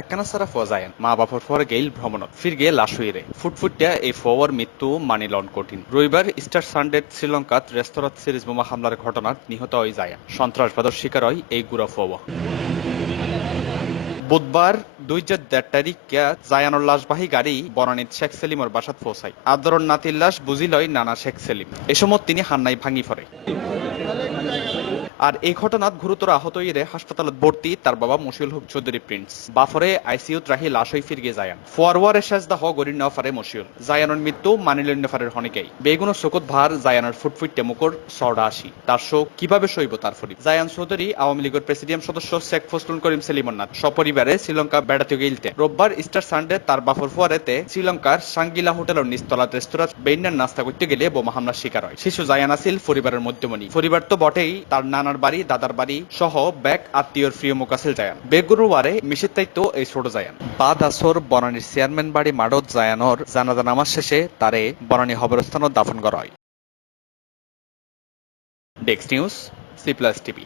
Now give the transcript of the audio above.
একখানা সারা ফোয়া যায়ন মা বাপর ফোয়ার গেইল ভ্রমণত ফির গিয়ে লাশ হইরে ফুটফুটিয়া এই ফোয়ার মৃত্যু মানিলন কঠিন রবিবার স্টার সানডে শ্রীলঙ্কাত রেস্তোরাঁত সিরিজ বোমা হামলার ঘটনাত নিহত হয়ে যায় সন্ত্রাসবাদের শিকার হয় এই গুড়া ফোয়া বুধবার ২ তারিখে জায়ানোর লাশবাহী গাড়ি বনানীত শেখ সেলিমর বাসাত পৌঁছায় আদরণ নাতির লাশ বুঝিলই নানা শেখ সেলিম এ সময় তিনি হান্নাই ভাঙি পড়ে আর এই ঘটনাত গুরুতর আহত ইরে হাসপাতালত ভর্তি তার বাবা মশিউল হক চৌধুরী প্রিন্স বাফরে আইসিইউত রাহি লাশ হই ফিরগে জায়ান ফোয়ারওয়ারে সাজদা হ গরিন নফারে মশিউল জায়ানের মৃত্যু মানিলেন নফারের হনিকেই বেগুনো চকুত ভার জায়ানের ফুটফুটে মুখর সরডা আসি তার শোক কিভাবে সইব তার ফরি জায়ান চৌধুরী আওয়ামী লীগের প্রেসিডিয়াম সদস্য শেখ ফজলুল করিম সেলিমনাথ সপরিবারে শ্রীলঙ্কা বেড়াতে গেলতে রোববার স্টার সানডে তার বাফর ফোয়ারেতে শ্রীলঙ্কার সাঙ্গিলা হোটেলের নিস্তলাত রেস্তোরাঁ বেইনার নাস্তা করতে গেলে বোমা হামলার শিকার হয় শিশু জায়ান আসিল পরিবারের মধ্যমণি পরিবার তো বটেই তার নানার বাড়ি দাদার বাড়ি সহ ব্যাগ আত্মীয়র প্রিয় মুকাসিল জায়ান বেগুরুবারে মিশির দায়িত্ব এই ছোট জায়ান বাদ আসর বনানীর চেয়ারম্যান বাড়ি মাডত জায়ানর জানাজা নামাজ শেষে তারে বনানী কবরস্থানত দাফন করা হয়। Desk news, C Plus TV.